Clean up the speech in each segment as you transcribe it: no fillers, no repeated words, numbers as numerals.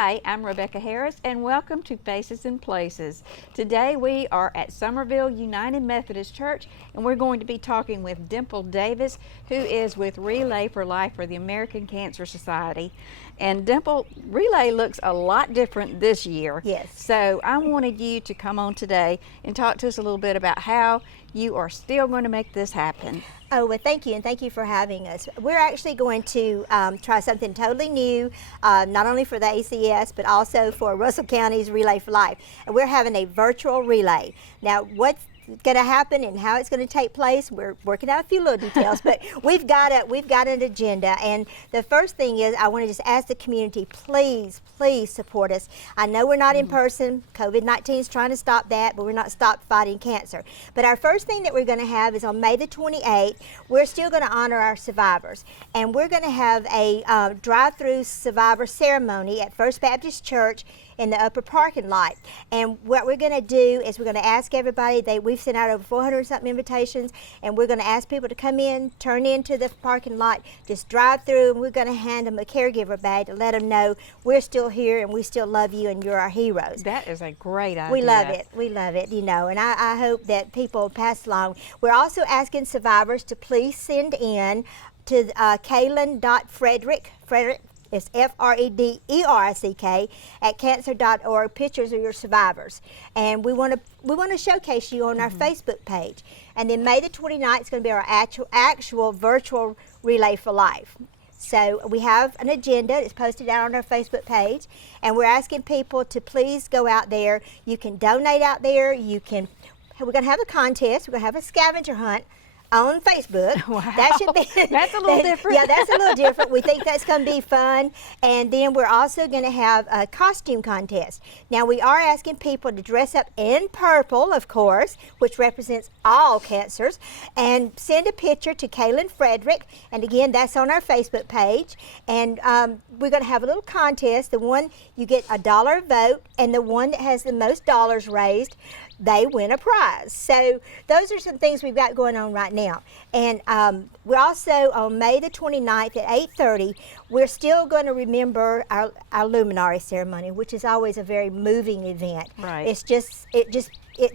Hi, I'm Rebecca Harris, and welcome to Faces and Places. Today we are at Summerville United Methodist Church, and we're going to be talking with Dimple Davis, who is with Relay for Life for the American Cancer Society. And Dimple, Relay looks a lot different this year. Yes. So I wanted you to come on today and talk to us a little bit about how you are still going to make this happen. Oh, well, thank you, and thank you for having us. We're actually going to try something totally new, not only for the ACS, but also for Russell County's Relay for Life. And we're having a virtual relay. Now, what's going to happen and how it's going to take place, we're working out a few little details, but we've got an agenda. And the first thing is, I want to just ask the community, please support us. I know we're not in person. COVID-19 is trying to stop that, but we're not stopped fighting cancer. But our first thing that we're going to have is on May the 28th, we're still going to honor our survivors. And we're going to have a drive-through survivor ceremony at First Baptist Church in the upper parking lot. And what we're going to do is we're going to ask everybody, we've sent out over 400 something invitations, and we're going to ask people to come in, turn into the parking lot, just drive through, and we're going to hand them a caregiver bag to let them know we're still here and we still love you and you're our heroes. That is a great idea. We love it, you know, and I hope that people pass along. We're also asking survivors to please send in to Kaylin.Frederick, it's F-R-E-D-E-R-I-C-K at cancer.org, pictures of your survivors. And we want to showcase you on our Facebook page. And then May the 29th is going to be our actual virtual Relay for Life. So we have an agenda that's posted out on our Facebook page, and we're asking people to please go out there. You can donate out there. We're going to have a contest. We're going to have a scavenger hunt on Facebook. Wow. That should be that's a little different. Yeah, that's a little different. We think that's going to be fun. And then we're also going to have a costume contest. Now, we are asking people to dress up in purple, of course, which represents all cancers, and send a picture to Kaylin Frederick. And again, that's on our Facebook page. And we're going to have a little contest. The one, you get $1 a vote, and the one that has the most dollars raised, they win a prize. So those are some things we've got going on right now. And we're also on May the 29th at 8:30, we're still going to remember our Luminarias Ceremony, which is always a very moving event. Right. It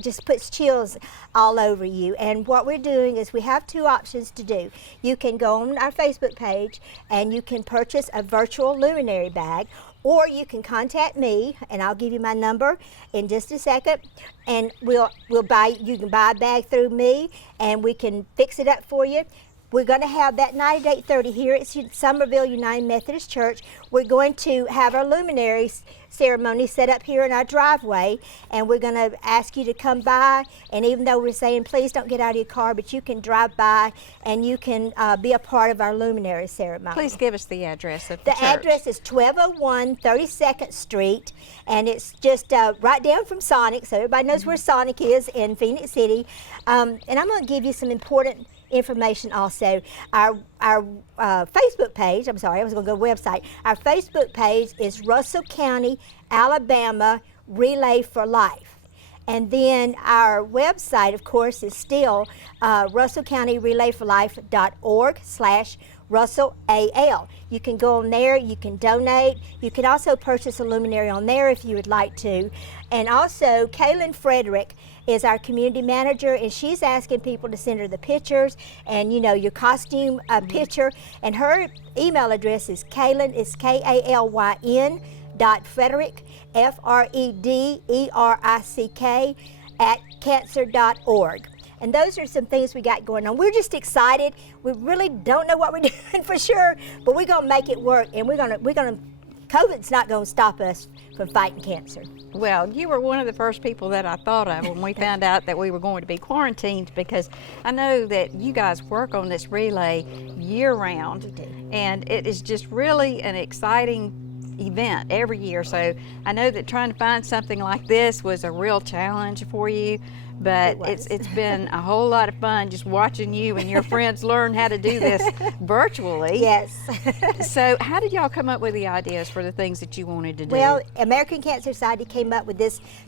just puts chills all over you. And what we're doing is we have two options to do. You can go on our Facebook page and you can purchase a virtual luminary bag, or you can contact me, and I'll give you my number in just a second, and you can buy a bag through me, and we can fix it up for you. We're going to have that night at 8:30 here at Summerville United Methodist Church. We're going to have our Luminaries Ceremony set up here in our driveway, and we're going to ask you to come by. And even though we're saying please don't get out of your car, but you can drive by and you can be a part of our Luminary Ceremony. Please give us the address of the church. The address is 1201 32nd Street, and it's just right down from Sonic, so everybody knows where Sonic is in Phoenix City. And I'm going to give you some important information also. Our Facebook page, I'm sorry, I was going to go to the website. Our Facebook page is Russell County, Alabama Relay for Life. And then our website, of course, is still russellcountyrelayforlife.org/RussellAL. You can go on there, you can donate, you can also purchase a luminary on there if you would like to. And also, Kaylin Frederick is our community manager, and she's asking people to send her the pictures and, you know, your costume picture. And her email address is Kaylin, it's Kaylyn .Frederick, Frederick, at cancer.org. And those are some things we got going on. We're just excited. We really don't know what we're doing for sure, but we're gonna make it work, and we're gonna COVID's not gonna stop us from fighting cancer. Well, you were one of the first people that I thought of when we found out that we were going to be quarantined, because I know that you guys work on this relay year-round, and it is just really an exciting event every year. So I know that trying to find something like this was a real challenge for you, but It it's been a whole lot of fun just watching you and your friends learn how to do this virtually. Yes. So how did y'all come up with the ideas for the things that you wanted to do? Well, American Cancer Society came up with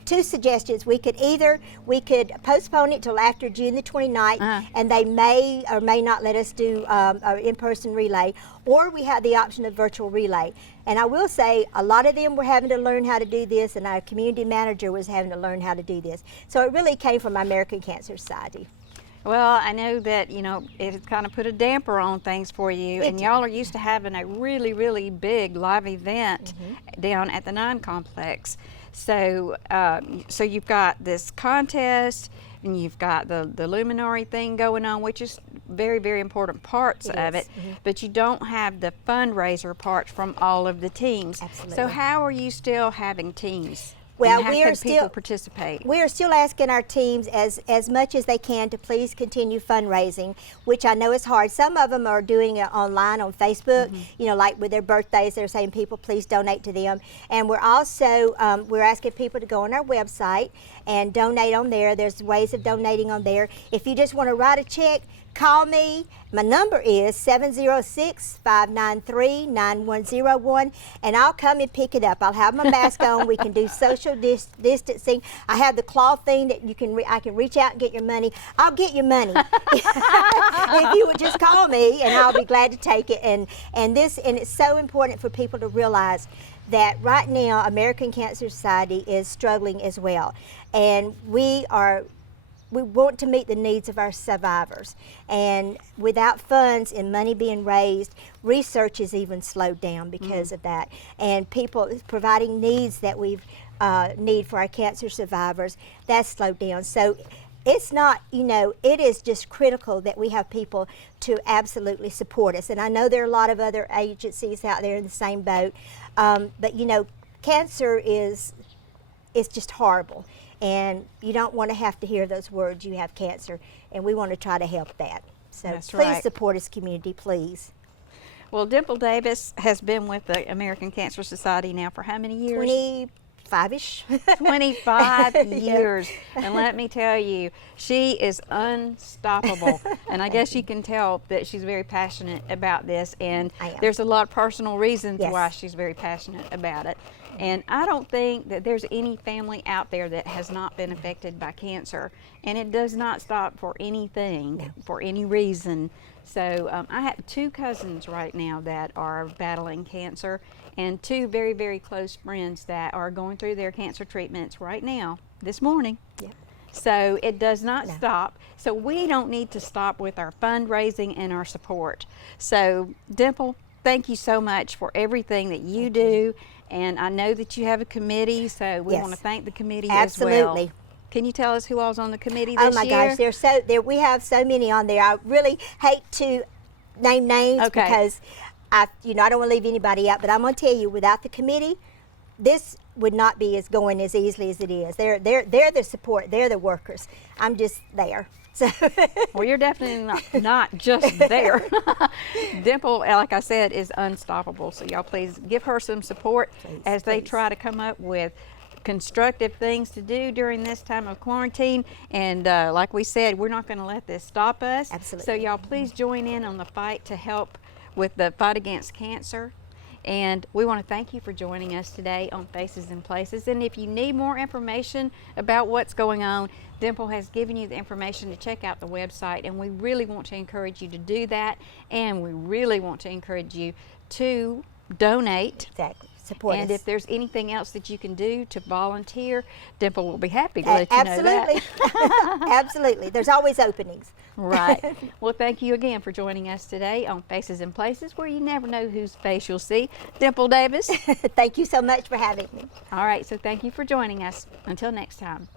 two suggestions. We could postpone it till after June the 29th, and they may or may not let us do an in-person relay, or we had the option of virtual relay. And I will say, a lot of them were having to learn how to do this, and our community manager was having to learn how to do this. So it really came from American Cancer Society. Well, I know that, you know, it has kind of put a damper on things for you, and y'all are used to having a really, really big live event down at the 9 complex. So, so you've got this contest, and you've got the luminary thing going on, which is very, very important parts of it, but you don't have the fundraiser parts from all of the teams. Absolutely. So how are you still having teams? Well, and how can people participate? We are still asking our teams as much as they can to please continue fundraising, which I know is hard. Some of them are doing it online on Facebook, you know, like with their birthdays, they're saying people please donate to them. And we're also, we're asking people to go on our website and donate on there. There's ways of donating on there. If you just want to write a check, call me. My number is 706-593-9101, and I'll come and pick it up. I'll have my mask on. We can do social distancing. I have the cloth thing that I can reach out and get your money. I'll get your money if you would just call me, and I'll be glad to take it. And it's so important for people to realize that right now American Cancer Society is struggling as well, and we want to meet the needs of our survivors, and without funds and money being raised, research is even slowed down because of that, and people providing needs that we need for our cancer survivors, that's slowed down. So it's not, you know, it is just critical that we have people to absolutely support us, and I know there are a lot of other agencies out there in the same boat, but you know, cancer it's just horrible. And you don't want to have to hear those words, you have cancer, and we want to try to help that. So please support us, community, please. Well, Dimple Davis has been with the American Cancer Society now for how many years? 25-ish. 25 years. And let me tell you, she is unstoppable. And I guess you can tell that she's very passionate about this, and there's a lot of personal reasons why she's very passionate about it. And I don't think that there's any family out there that has not been affected by cancer, and it does not stop for anything, for any reason. So I have 2 cousins right now that are battling cancer, and 2 very, very close friends that are going through their cancer treatments right now, this morning. So it does not stop. So we don't need to stop with our fundraising and our support. So Dimple, thank you so much for everything that you do. And I know that you have a committee, so we want to thank the committee as well. Absolutely. Can you tell us who all's on the committee this year? Oh my gosh, we have so many on there. I really hate to name names because I don't want to leave anybody out, but I'm going to tell you, without the committee, this would not be going as easily as it is. They're the support, they're the workers. I'm just there. So well, you're definitely not just there. Dimple, like I said, is unstoppable. So y'all please give her some support as they try to come up with constructive things to do during this time of quarantine. And like we said, we're not going to let this stop us. Absolutely. So y'all please join in on the fight to help with the fight against cancer. And we want to thank you for joining us today on Faces and Places. And if you need more information about what's going on, Dimple has given you the information to check out the website, and we really want to encourage you to do that, and we really want to encourage you to donate. Exactly. Support and us. if there's anything else that you can do to volunteer, Dimple will be happy to let you know that. Absolutely. There's always openings. Right. Well, thank you again for joining us today on Faces and Places, where you never know whose face you'll see. Dimple Davis. Thank you so much for having me. All right, so thank you for joining us. Until next time.